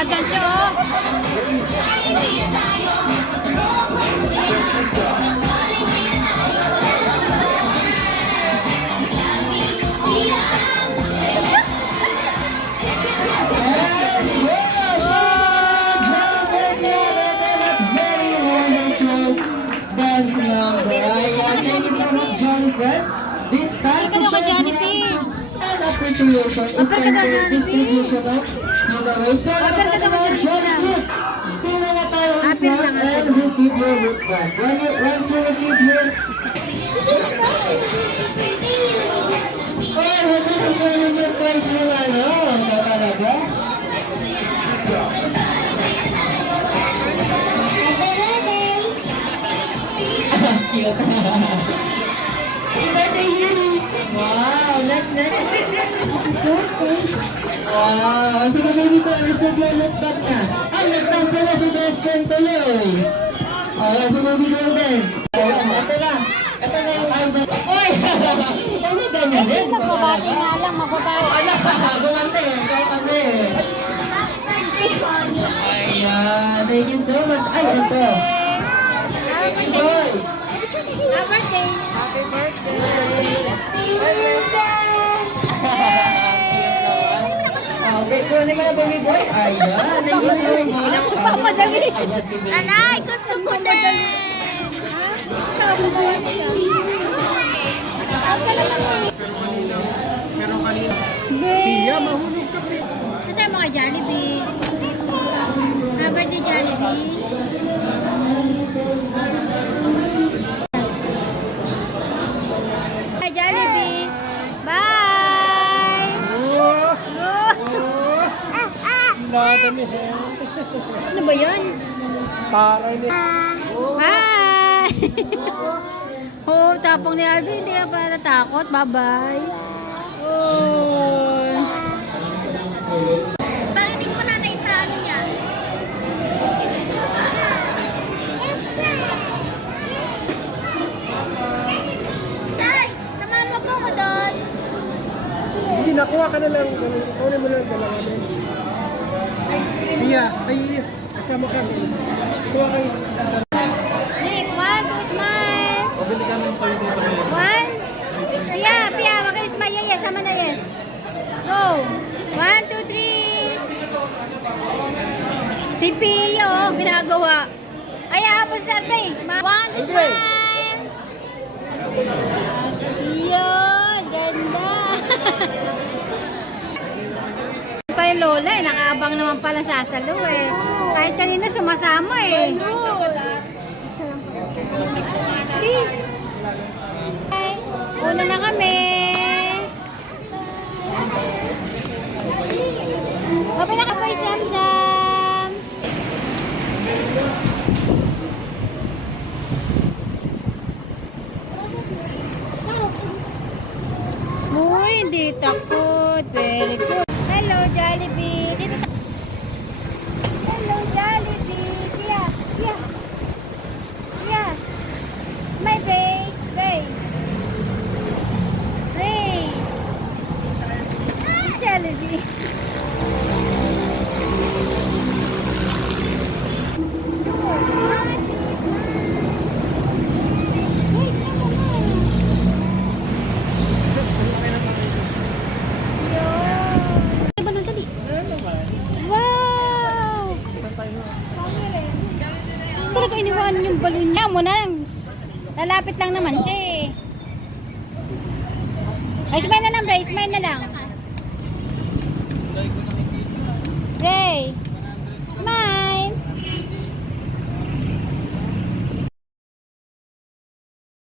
Nagdadan siya, oh. Dance number. Ayan, thank you so much, Johnny friends. This time to share gratitude and appreciation is time for distribution of giveaways. Kaya naman sa mga Johnny Fruits, tingnan na tayo in front and receive your loot bag. Once you receive your... Oh, huwag na kukunin yung price nila, no? Ito talaga? Cute. Birthday, Yuri! Wow! Next. Wow! Sige, baby ko, receive your loot bag na. Ay, nagtang pala si best friend tuloy. Ayan, si baby golden. Ayan, ito na. Ito na yung order. Uy! Ano ganyan din? Magbabati nga lang, magbabati. Ala, gumante. Ikaw kasi. Ayan, thank you so much. Ay, ito. Boy! Happy birthday! Happy Okay, kunin mo na baby boy. Ayan, thank you so much. Pamadali. Ayan, si baby. Anay, gusto ko din! Happy birthday! Pero kanina, Babe! Pia, mahulog ka, Pia. Kasama ka, Jollibee. Happy birthday, Jollibee. Hi, Jollibee. Bye! Oh, lada ni Hen. Ano ba yun? Taray ni Hi! Oh, tapong ni Alvin. Hindi ka pa natakot. Bye-bye. Oh. Bakit hindi mo nanay sa ano niya? Ay! Samahan mo ko doon. Hindi, nakuha ka na lang. Kunin mo lang dalawa namin. Pia, ay yes. Kasama ka. Kuha kayo. Nick, 1, 2, smile. Pabili ka ng toy dito ngayon. 1. Pia, magalis smile. Yes, sama na yes. Go. 1, 2, 3. Si Pia, oh, ginagawa. Ay, hapon sa Alvin. 1, 2, smile. Yun, ganda. Pa yung lola eh, nakaabang naman pala sasalo eh. Kahit kanina sumasama eh. Ay, una na kami. Kapila ka po yung Samsam. Uy, hindi takot. Very good. Hello, Jollibee. Dito ta- Hello, Jollibee. Pia. My Ray. Jollibee. Wow! Talaga iniwan yung balon niya mo na. Lalapit lang naman siya eh. Ay, smile na lang, Ray. Smile na lang. Ray.